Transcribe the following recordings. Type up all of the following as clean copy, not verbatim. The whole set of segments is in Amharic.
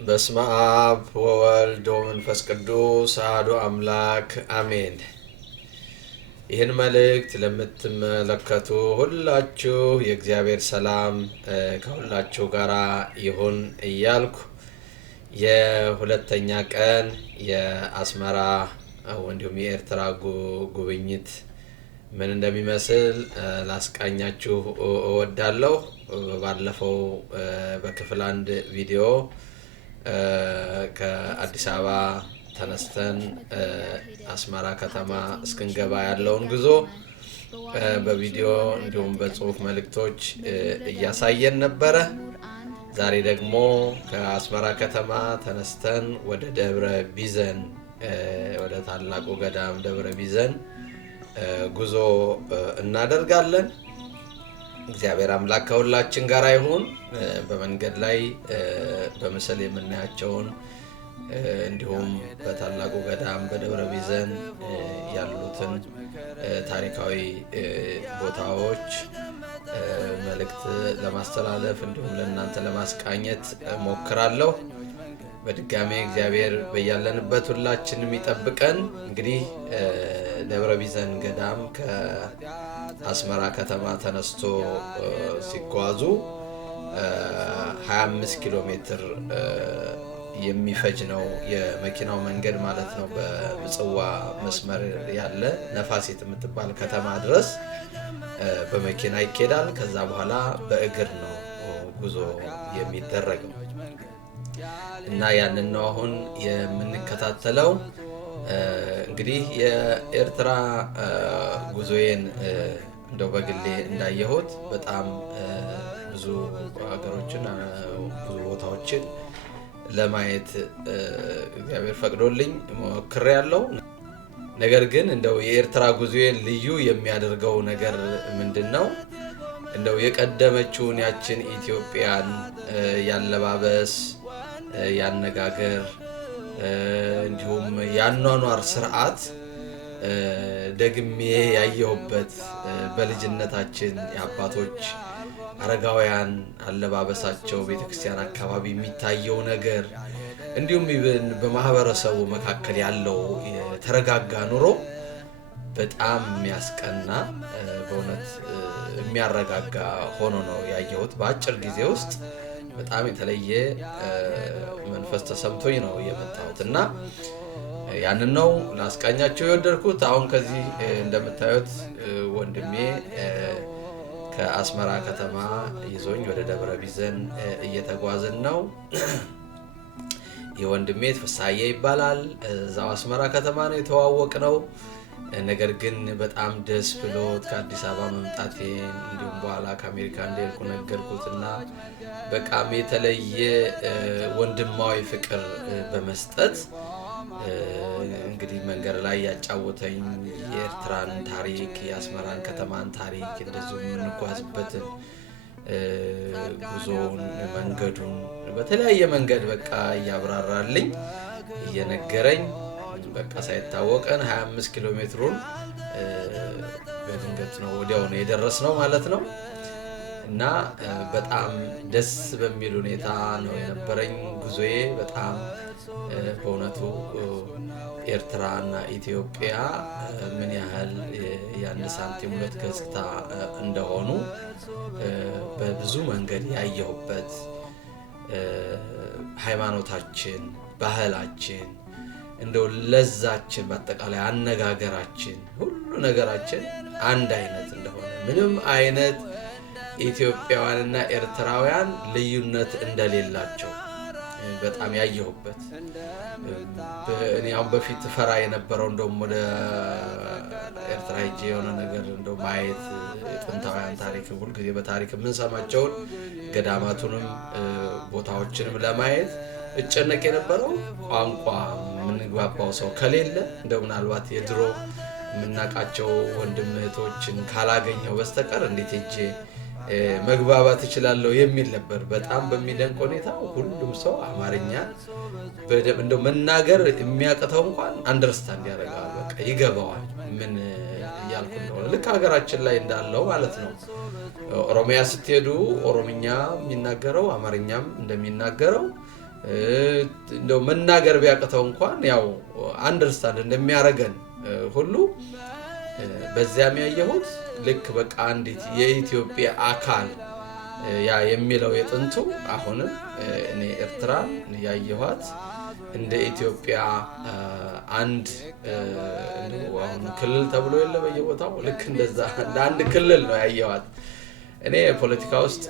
በስመ አብ ወወልድ ወመንፈስ ቅዱስ አሐዱ አምላክ አሜን። ይህን መልእክት ለምትመለከቱ ሁላችሁ የእግዚአብሔር ሰላም ከሁላችሁ ጋር ይሁን እያልኩ የሁለተኛ ቀን የአስመራ እንዲሁም የኤርትራ ጉብኝት ምን እንደሚመስል ላስቃኛችሁ እወዳለሁ። ባለፈው በክፍል 1 ቪዲዮ ከአዲስ አበባ ተነስተን አስመራ ከተማ እስክንገባ ያለውን ጉዞ በቪዲዮ እንዲሁም በጽሁፍ መልእክቶች እያሳየን ነበረ። ዛሬ ደግሞ ከአስመራ ከተማ ተነስተን ወደ ደብረ ቢዘን ወደ ታላቁ ገዳም ደብረ ቢዘን ጉዞ እናደርጋለን። እግዚአብሔር አምላክ ከሁላችን ጋር ይሁን። በመንገድ ላይ በምስል የምናያቸውን እንዲሁም በታላቁ ገዳም በደብረ ቢዘን ያሉትን ታሪካዊ ቦታዎች መልእክት ለማስተላለፍ እንዲሁም ለእናንተ ለማስቃኘት ሞክራለሁ። በድጋሜ እግዚአብሔር በያለንበት ሁላችንም ይጠብቀን። እንግዲህ ደብረ ቢዘን ገዳም ከአስመራ ከተማ ተነስቶ ሲጓዙ 25 ኪሎ ሜትር የሚፈጅ ነው የመኪናው መንገድ ማለት ነው። በምጽዋ መስመር ያለ ነፋሲት የምትባል ከተማ ድረስ በመኪና ይኬዳል። ከዛ በኋላ በእግር ነው ጉዞ የሚደረገው እና ያንን ነው አሁን የምንከታተለው። እንግዲህ የኤርትራ ጉዞዬን እንደው በግሌ እንዳየሁት በጣም ብዙ ሀገሮችን ብዙ ቦታዎችን ለማየት እግዚአብሔር ፈቅዶልኝ ሞክሬያለሁ። ነገር ግን እንደው የኤርትራ ጉዞዬን ልዩ የሚያደርገው ነገር ምንድነው? እንደው የቀደመችውን ያችን ኢትዮጵያን ያለባበስ፣ ያነጋገር እንዲሁም ያኗኗር ስርዓት ደግሜ ያየሁበት በልጅነታችን የአባቶች አረጋውያን አለባበሳቸው ቤተክርስቲያን አካባቢ የሚታየው ነገር እንዲሁም በማህበረሰቡ መካከል ያለው የተረጋጋ ኑሮ በጣም የሚያስቀና በእውነት የሚያረጋጋ ሆኖ ነው ያየሁት። በአጭር ጊዜ ውስጥ በጣም የተለየ መንፈስ ተሰምቶኝ ነው የመጣሁት እና ያንን ነው ላስቃኛቸው የወደድኩት። አሁን ከዚህ እንደምታዩት ወንድሜ ከአስመራ ከተማ ይዞኝ ወደ ደብረ ቢዘን እየተጓዝን ነው። የወንድሜ ፍሳዬ ይባላል። እዛው አስመራ ከተማ ነው የተዋወቅነው። ነገር ግን በጣም ደስ ብሎት ከአዲስ አበባ መምጣቴን እንዲሁም በኋላ ከአሜሪካ እንደሄድኩ ነገርኩትና በቃም የተለየ ወንድማዊ ፍቅር በመስጠት እንግዲህ መንገድ ላይ ያጫወተኝ የኤርትራን ታሪክ፣ የአስመራን ከተማን ታሪክ እንደዚሁ የምንጓዝበትን ጉዞውን፣ መንገዱን በተለያየ መንገድ በቃ እያብራራልኝ እየነገረኝ በቃ ሳይታወቀን 25 ኪሎ ሜትሩን በድንገት ነው ወዲያው ነው የደረስነው ማለት ነው። እና በጣም ደስ በሚል ሁኔታ ነው የነበረኝ ጉዞዬ። በጣም በእውነቱ ኤርትራና ኢትዮጵያ ምን ያህል የአንድ ሳንቲም ሁለት ገጽታ እንደሆኑ በብዙ መንገድ ያየሁበት፣ ሃይማኖታችን፣ ባህላችን፣ እንደው ለዛችን በአጠቃላይ አነጋገራችን፣ ሁሉ ነገራችን አንድ አይነት እንደሆነ ምንም አይነት ኢትዮጵያውያንና ኤርትራውያን ልዩነት እንደሌላቸው በጣም ያየሁበት። እኔ አሁን በፊት ፈራ የነበረው እንደውም ወደ ኤርትራ ሄጄ የሆነ ነገር እንደው ማየት የጥንታውያን ታሪክ ሁልጊዜ በታሪክ የምንሰማቸውን ገዳማቱንም ቦታዎችንም ለማየት እጨነቅ የነበረው ቋንቋ የምንግባባው ሰው ከሌለ እንደው ምናልባት የድሮ የምናውቃቸው ወንድም እህቶችን ካላገኘው በስተቀር እንዴት ሄጄ መግባባት እችላለሁ የሚል ነበር። በጣም በሚደንቅ ሁኔታ ሁሉም ሰው አማርኛ እንደው መናገር የሚያቅተው እንኳን አንደርስታንድ ያደርጋል፣ በቃ ይገባዋል ምን እያልኩ እንደሆነ። ልክ ሀገራችን ላይ እንዳለው ማለት ነው። ኦሮሚያ ስትሄዱ ኦሮምኛ የሚናገረው አማርኛም እንደሚናገረው እንደው መናገር ቢያቅተው እንኳን ያው አንደርስታንድ እንደሚያረገን ሁሉ በዚያም ያየሁት ልክ በቃ አንዲት የኢትዮጵያ አካል ያ የሚለው የጥንቱ አሁንም እኔ ኤርትራን ያየኋት እንደ ኢትዮጵያ አንድ አሁን ክልል ተብሎ የለ በየቦታው ልክ እንደዛ እንደ አንድ ክልል ነው ያየኋት። እኔ ፖለቲካ ውስጥ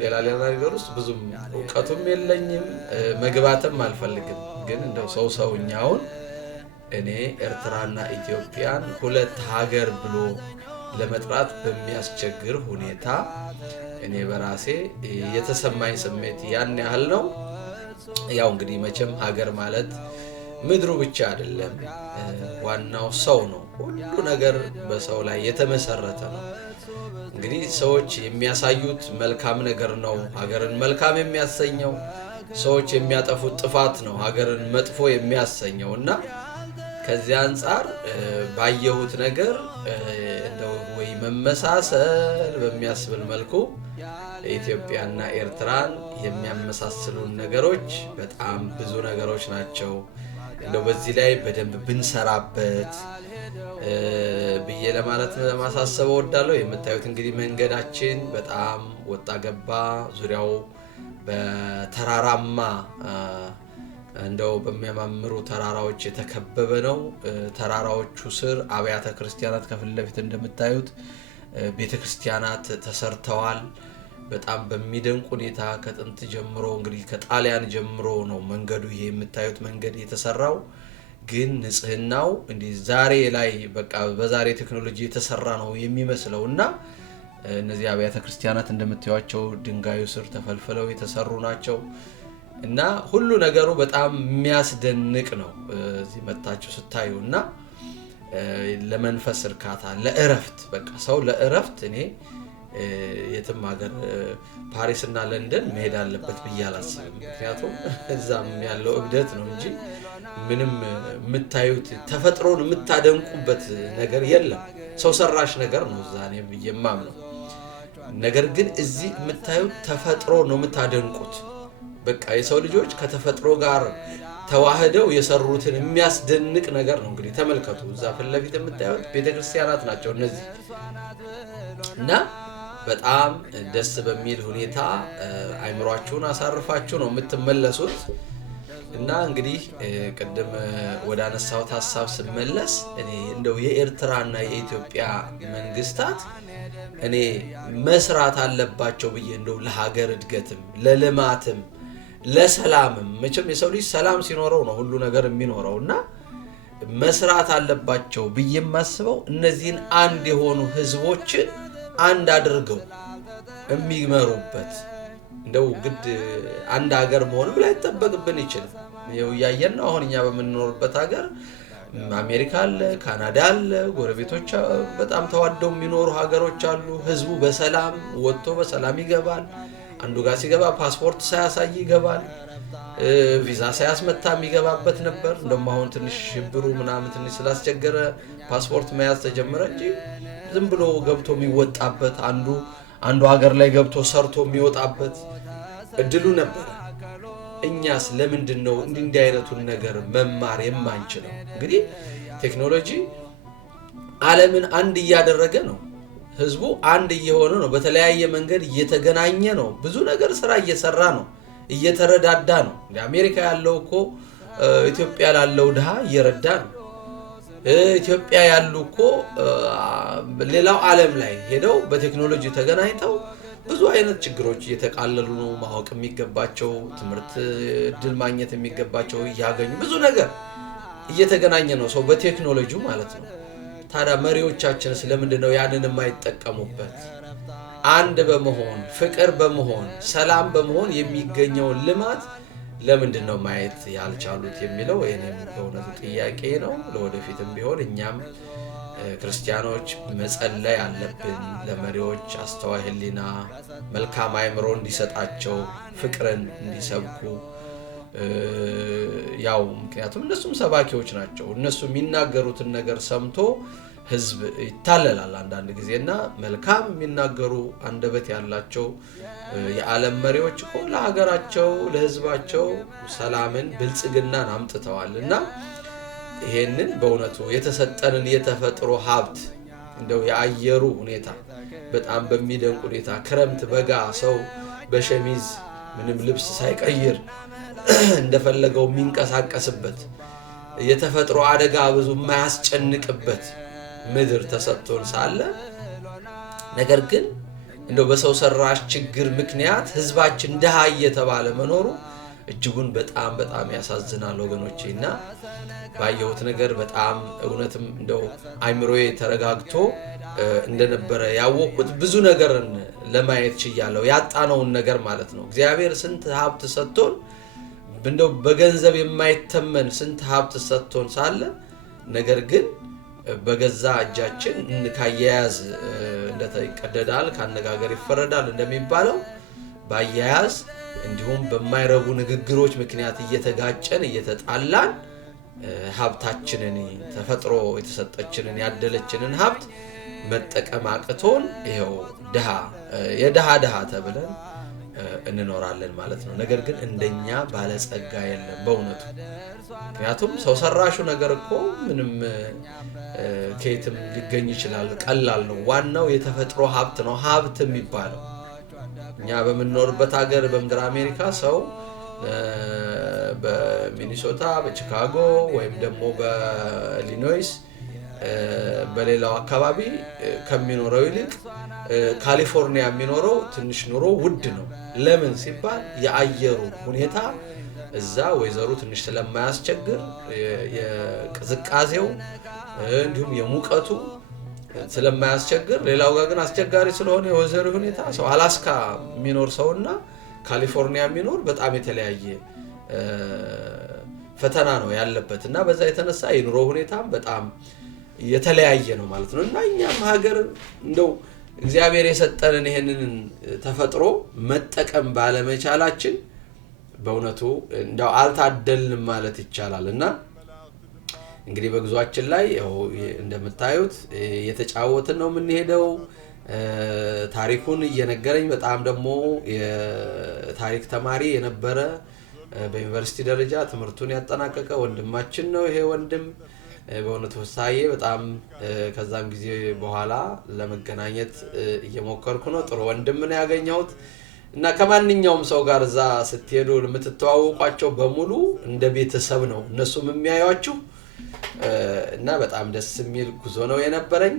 ሌላ ነገር ውስጥ ብዙም ዕውቀቱም የለኝም መግባትም አልፈልግም። ግን እንደው ሰውኛውን እኔ ኤርትራና ኢትዮጵያን ሁለት ሀገር ብሎ ለመጥራት በሚያስቸግር ሁኔታ እኔ በራሴ የተሰማኝ ስሜት ያን ያህል ነው። ያው እንግዲህ መቼም ሀገር ማለት ምድሩ ብቻ አይደለም፣ ዋናው ሰው ነው። ሁሉ ነገር በሰው ላይ የተመሰረተ ነው። እንግዲህ ሰዎች የሚያሳዩት መልካም ነገር ነው ሀገርን መልካም የሚያሰኘው፣ ሰዎች የሚያጠፉት ጥፋት ነው ሀገርን መጥፎ የሚያሰኘው። እና ከዚህ አንፃር ባየሁት ነገር እንደው ወይ መመሳሰል በሚያስብል መልኩ ኢትዮጵያና ኤርትራን የሚያመሳስሉን ነገሮች በጣም ብዙ ነገሮች ናቸው። እንደው በዚህ ላይ በደንብ ብንሰራበት ብዬ ለማሳሰብ እወዳለሁ። የምታዩት እንግዲህ መንገዳችን በጣም ወጣ ገባ፣ ዙሪያው በተራራማ እንደው በሚያማምሩ ተራራዎች የተከበበ ነው። ተራራዎቹ ስር አብያተ ክርስቲያናት ከፊት ለፊት እንደምታዩት ቤተክርስቲያናት ተሰርተዋል። በጣም በሚደንቅ ሁኔታ ከጥንት ጀምሮ እንግዲህ ከጣሊያን ጀምሮ ነው መንገዱ ይሄ የምታዩት መንገድ የተሰራው። ግን ንጽህናው እንዲህ ዛሬ ላይ በቃ በዛሬ ቴክኖሎጂ የተሰራ ነው የሚመስለውና እነዚህ አብያተ ክርስቲያናት እንደምታዩቸው ድንጋዩ ስር ተፈልፍለው የተሰሩ ናቸው። እና ሁሉ ነገሩ በጣም የሚያስደንቅ ነው እዚህ መጣችሁ ስታዩና ለመንፈስ እርካታ ለእረፍት በቃ ሰው ለእረፍት እኔ የትም ሀገር ፓሪስ እና ለንደን መሄድ አለበት ብዬ አላስብም። ምክንያቱም እዛም ያለው እብደት ነው እንጂ ምንም የምታዩት ተፈጥሮን የምታደንቁበት ነገር የለም። ሰው ሰራሽ ነገር ነው እዛ እኔ የማምነው። ነገር ግን እዚህ የምታዩት ተፈጥሮ ነው የምታደንቁት። በቃ የሰው ልጆች ከተፈጥሮ ጋር ተዋህደው የሰሩትን የሚያስደንቅ ነገር ነው። እንግዲህ ተመልከቱ፣ እዛ ፊት ለፊት የምታዩት ቤተክርስቲያናት ናቸው እነዚህ እና በጣም ደስ በሚል ሁኔታ አይምሯችሁን አሳርፋችሁ ነው የምትመለሱት። እና እንግዲህ ቅድም ወደ አነሳሁት ሐሳብ ስመለስ እኔ እንደው የኤርትራና የኢትዮጵያ መንግስታት እኔ መስራት አለባቸው ብዬ እንደው ለሀገር እድገትም ለልማትም ለሰላምም መቼም የሰው ልጅ ሰላም ሲኖረው ነው ሁሉ ነገር የሚኖረውና መስራት አለባቸው ብዬ የማስበው እነዚህን አንድ የሆኑ ህዝቦችን አንድ አድርገው የሚመሩበት እንደው ግድ አንድ ሀገር መሆን ብላ ይተበቅብን ይችላል። ያያየን ነው አሁን እኛ በመኖርበት ሀገር አሜሪካ አለ፣ ካናዳ አለ፣ ጎረቤቶች በጣም ተዋደው የሚኖሩ ሀገሮች አሉ። ህዝቡ በሰላም ወጥቶ በሰላም ይገባል። አንዱ ጋር ሲገባ ፓስፖርት ሳያሳይ ይገባል። ቪዛ ሳያስመታ የሚገባበት ነበር። እንደውም አሁን ትንሽ ሽብሩ ምናምን ትንሽ ስላስቸገረ ፓስፖርት መያዝ ተጀመረ እንጂ ዝም ብሎ ገብቶ የሚወጣበት አንዱ ሀገር ላይ ገብቶ ሰርቶ የሚወጣበት እድሉ ነበር። እኛስ ለምንድን ነው እንዲህ አይነቱን ነገር መማር የማንችለው? እንግዲህ ቴክኖሎጂ ዓለምን አንድ እያደረገ ነው። ህዝቡ አንድ እየሆነ ነው። በተለያየ መንገድ እየተገናኘ ነው። ብዙ ነገር ስራ እየሰራ ነው፣ እየተረዳዳ ነው። አሜሪካ ያለው እኮ ኢትዮጵያ ላለው ድሃ እየረዳ ነው። ኢትዮጵያ ያሉ እኮ ሌላው ዓለም ላይ ሄደው በቴክኖሎጂ ተገናኝተው ብዙ አይነት ችግሮች እየተቃለሉ ነው። ማወቅ የሚገባቸው ትምህርት እድል ማግኘት የሚገባቸው እያገኙ ብዙ ነገር እየተገናኘ ነው ሰው በቴክኖሎጂው ማለት ነው። ታዲያ መሪዎቻችን ስለምንድን ነው ያንን የማይጠቀሙበት? አንድ በመሆን ፍቅር በመሆን ሰላም በመሆን የሚገኘውን ልማት ለምንድን ነው ማየት ያልቻሉት የሚለው የኔም በእውነቱ ጥያቄ ነው። ለወደፊትም ቢሆን እኛም ክርስቲያኖች መጸለይ አለብን። ለመሪዎች አስተዋይ ሕሊና መልካም አእምሮ እንዲሰጣቸው ፍቅርን እንዲሰብኩ ያው ምክንያቱም እነሱም ሰባኪዎች ናቸው። እነሱ የሚናገሩትን ነገር ሰምቶ ህዝብ ይታለላል አንዳንድ ጊዜና መልካም የሚናገሩ አንደበት ያላቸው የዓለም መሪዎች እኮ ለሀገራቸው ለህዝባቸው ሰላምን ብልጽግናን አምጥተዋልና ይሄንን በእውነቱ የተሰጠንን የተፈጥሮ ሀብት እንደው የአየሩ ሁኔታ በጣም በሚደንቅ ሁኔታ ክረምት በጋ ሰው በሸሚዝ ምንም ልብስ ሳይቀይር እንደፈለገው የሚንቀሳቀስበት የተፈጥሮ አደጋ ብዙ የማያስጨንቅበት ምድር ተሰጥቶን ሳለ ነገር ግን እንደው በሰው ሰራሽ ችግር ምክንያት ህዝባችን ደሃ እየተባለ መኖሩ እጅጉን በጣም ያሳዝናል ወገኖቼና ባየሁት ነገር በጣም እውነትም እንደው አይምሮዬ ተረጋግቶ እንደነበረ ያወቁት ብዙ ነገርን ለማየት ችያለሁ ያጣነውን ነገር ማለት ነው እግዚአብሔር ስንት ሀብት ሰጥቶን እንደው በገንዘብ የማይተመን ስንት ሀብት ሰጥቶን ሳለ ነገር ግን በገዛ እጃችን እንካያያዝ እንደተቀደዳል ካነጋገር ይፈረዳል እንደሚባለው ባያያዝ እንዲሁም በማይረቡ ንግግሮች ምክንያት እየተጋጨን እየተጣላን ሀብታችንን ተፈጥሮ የተሰጠችንን ያደለችንን ሀብት መጠቀም አቅቶን ይሄው የደሃ ተብለን እንኖራለን ማለት ነው ነገር ግን እንደኛ ባለጸጋ የለም በእውነቱ ምክንያቱም ሰው ሰራሹ ነገር እኮ ምንም ከየትም ሊገኝ ይችላል ቀላል ነው ዋናው የተፈጥሮ ሀብት ነው ሀብት የሚባለው እኛ በመኖርበት ሀገር በምድር አሜሪካ ሰው በሚኒሶታ በቺካጎ ወይም ደግሞ በኢሊኖይስ በሌላው አካባቢ ከሚኖረው ይልቅ ካሊፎርኒያ የሚኖረው ትንሽ ኑሮ ውድ ነው ለምን ሲባል የአየሩ ሁኔታ እዛ ወይዘሩ ትንሽ ስለማያስቸግር የቅዝቃዜው እንዲሁም የሙቀቱ ስለማያስቸግር ሌላው ጋር ግን አስቸጋሪ ስለሆነ የወይዘሩ ሁኔታ ሰው አላስካ የሚኖር ሰውና ካሊፎርኒያ የሚኖር በጣም የተለያየ ፈተና ነው ያለበትና በዛ የተነሳ የኑሮ ሁኔታም በጣም የተለያየ ነው ማለት ነው እና እኛም ሀገር እንደው እግዚአብሔር የሰጠንን ይሄንን ተፈጥሮ መጠቀም ባለመቻላችን በእውነቱ እንደው አልታደልንም ማለት ይቻላልና እንግዲህ በጉዟችን ላይ እንደምታዩት የተጫወትን ነው የምንሄደው ታሪኩን እየነገረኝ በጣም ደግሞ የታሪክ ተማሪ የነበረ በዩኒቨርሲቲ ደረጃ ትምህርቱን ያጠናቀቀ ወንድማችን ነው ይሄ ወንድም በእውነቱ ፍሳዬ በጣም ከዛም ጊዜ በኋላ ለመገናኘት እየሞከርኩ ነው ጥሩ ወንድም ነው ያገኘሁት እና ከማንኛውም ሰው ጋር እዛ ስትሄዱ የምትተዋወቋቸው በሙሉ እንደ ቤተሰብ ነው እነሱም የሚያዩአችሁ እና በጣም ደስ የሚል ጉዞ ነው የነበረኝ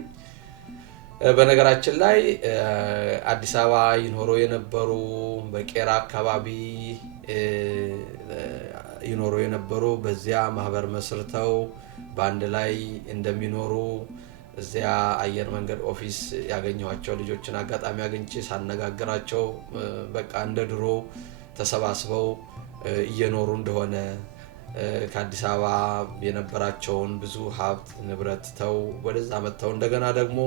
በነገራችን ላይ አዲስ አበባ ይኖሩ የነበሩ በቄራ አካባቢ ይኖሩ የነበሩ በዚያ ማህበር መስርተው ባንድ ላይ እንደሚኖሩ እዚያ አየር መንገድ ኦፊስ ያገኘኋቸው ልጆችን አጋጣሚ አግኝቼ ሳነጋግራቸው በቃ እንደ ድሮ ተሰባስበው እየኖሩ እንደሆነ ከአዲስ አበባ የነበራቸውን ብዙ ሀብት ንብረት ተው ወደዛ መተው እንደገና ደግሞ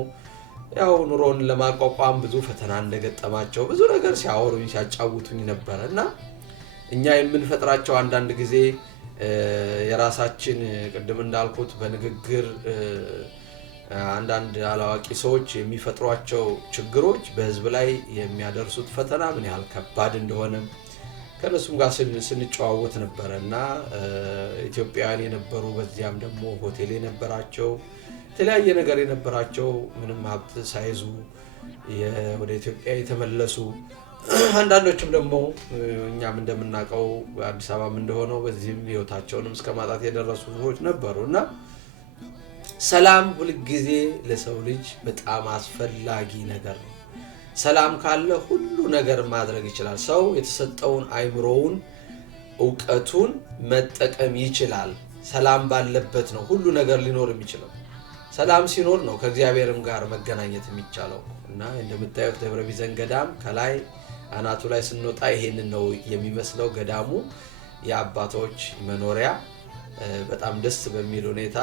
ያው ኑሮን ለማቋቋም ብዙ ፈተና እንደገጠማቸው ብዙ ነገር ሲያወሩኝ ሲያጫውቱኝ ነበርና እኛ የምንፈጥራቸው አንዳንድ ጊዜ የራሳችን ቅድም እንዳልኩት በንግግር አንዳንድ አላዋቂ ሰዎች የሚፈጥሯቸው ችግሮች በህዝብ ላይ የሚያደርሱት ፈተና ምን ያህል ከባድ እንደሆነ ከነሱም ጋር ስንጫወት ነበርና ኢትዮጵያውያን የነበሩ በዚያም ደግሞ ሆቴል የነበራቸው የተለያየ ነገር የነበራቸው ምንም ሀብት ሳይዙ ወደ ኢትዮጵያ የተመለሱ አንዳንዶችም ደግሞ እኛም እንደምናቀው አዲስ አበባም እንደሆነው በዚህም ህይወታቸውንም እስከማጣት የደረሱ ሰዎች ነበሩና ሰላም ሁሉ ጊዜ ለሰው ልጅ በጣም አስፈላጊ ነገር ነው ሰላም ካለ ሁሉ ነገር ማድረግ ይችላል ሰው የተሰጠውን አይምሮውን ዕውቀቱን መጠቀም ይችላል ሰላም ባለበት ነው ሁሉ ነገር ሊኖር የሚችለው ሰላም ሲኖር ነው ከእግዚአብሔርም ጋር መገናኘት የሚቻለው እና እንደምታዩት ደብረ ቢዘን ገዳም ከላይ አናቱ ላይ ስንወጣ ይሄንን ነው የሚመስለው ገዳሙ የአባቶች መኖሪያ በጣም ደስ በሚል ሁኔታ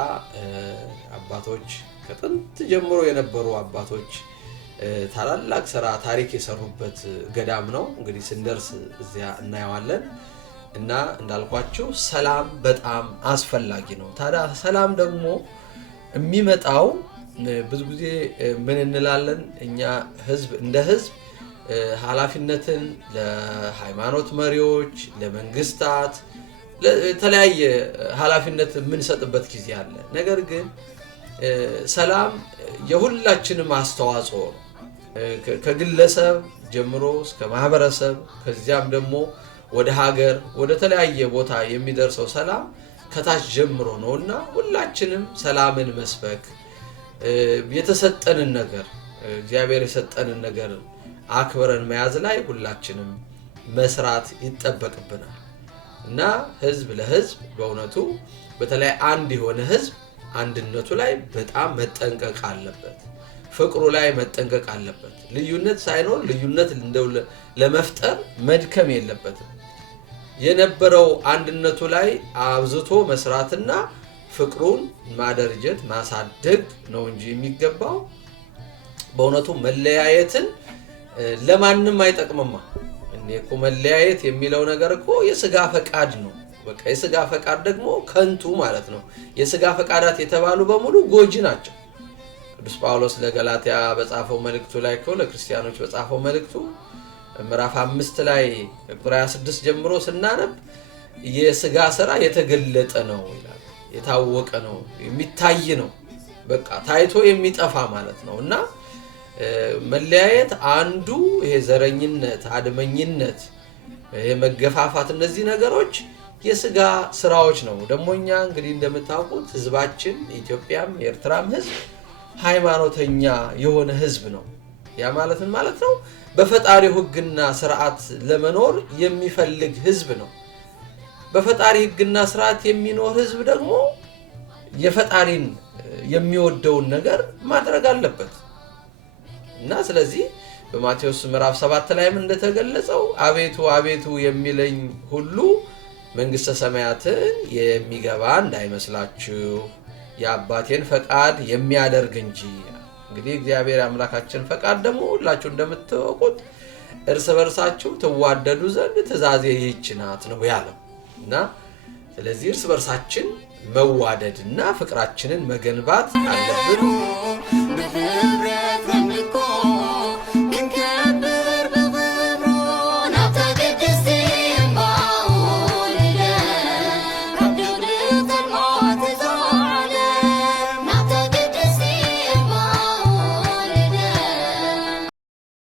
አባቶች ከጥንት ጀምሮ የነበሩ አባቶች ታላላቅ ሥራ ታሪክ የሰሩበት ገዳም ነው እንግዲህ ስንደርስ እዚያ እናያዋለን እና እንዳልኳችሁ ሰላም በጣም አስፈላጊ ነው ታዲያ ሰላም ደግሞ የሚመጣው ብዙ ጊዜ ምን እንላለን እኛ ህዝብ እንደ ህዝብ ኃላፊነትን ለሃይማኖት መሪዎች ለመንግስታት ለተለያየ ኃላፊነት የምንሰጥበት ጊዜ አለ ነገር ግን ሰላም የሁላችንም አስተዋጽኦ ነው ከግለሰብ ጀምሮ እስከ ማህበረሰብ ከዚያም ደግሞ ወደ ሀገር ወደ ተለያየ ቦታ የሚደርሰው ሰላም ከታች ጀምሮ ነውና ሁላችንም ሰላምን መስበክ የተሰጠንን ነገር እግዚአብሔር የሰጠንን ነገር አክብረን መያዝ ላይ ሁላችንም መስራት ይጠበቅብናል እና ህዝብ ለህዝብ በእውነቱ በተለይ አንድ የሆነ ህዝብ አንድነቱ ላይ በጣም መጠንቀቅ አለበት ፍቅሩ ላይ መጠንቀቅ አለበት ልዩነት ሳይኖር ልዩነት እንደው ለመፍጠር መድከም የለበትም የነበረው አንድነቱ ላይ አብዝቶ መስራትና ፍቅሩን ማደረጀት ማሳደግ ነው እንጂ የሚገባው በእውነቱ መለያየትን ለማንንም አይጠቅምማ እኔኮ መለያየት የሚለው ነገር እኮ የሥጋ ፈቃድ ነው በቃ የሥጋ ፈቃድ ደግሞ ከንቱ ማለት ነው የሥጋ ፈቃዳት የተባሉ በሙሉ ጎጂ ናቸው ቅዱስ ጳውሎስ ለገላትያ በጻፈው መልእክቱ ላይ ለክርስቲያኖች በጻፈው መልእክቱ ምዕራፍ 5 ላይ ቁጥር 26 ጀምሮ ስናነብ የሥጋ ሥራ የተገለጠ ነው ይላል የታወቀ ነው የሚታይ ነው በቃ ታይቶ የሚጠፋ ማለት ነውና መለያየት አንዱ ይሄ ዘረኝነት አድመኝነት ይሄ መገፋፋት እነዚህ ነገሮች የሥጋ ስራዎች ነው ደሞኛ እንግዲህ እንደምታውቁት ህዝባችን ኢትዮጵያም ኤርትራም ህዝብ ሃይማኖተኛ የሆነ ህዝብ ነው ያ ማለት ምን ማለት ነው በፈጣሪው ህግና ሥርዓት ለመኖር የሚፈልግ ህዝብ ነው በፈጣሪ ህግና ሥርዓት የሚኖር ህዝብ ደግሞ የፈጣሪን የሚወደውን ነገር ማድረግ አለበት እና ስለዚህ በማቴዎስ ምዕራፍ 7 ላይም እንደተገለጸው አቤቱ አቤቱ የሚለኝ ሁሉ መንግስተ ሰማያትን የሚገባ እንዳይመስላችሁ የአባቴን ፈቃድ የሚያደርግ እንጂ እንግዲህ እግዚአብሔር አምላካችን ፈቃድ ደግሞ ሁላችሁ እንደምትወቁት እርስ በርሳችሁ ተዋደዱ ዘንድ ትእዛዜ ይህች ናት ነው ያለው እና ስለዚህ እርስ በርሳችን መዋደድና ፍቅራችንን መገንባት አለብን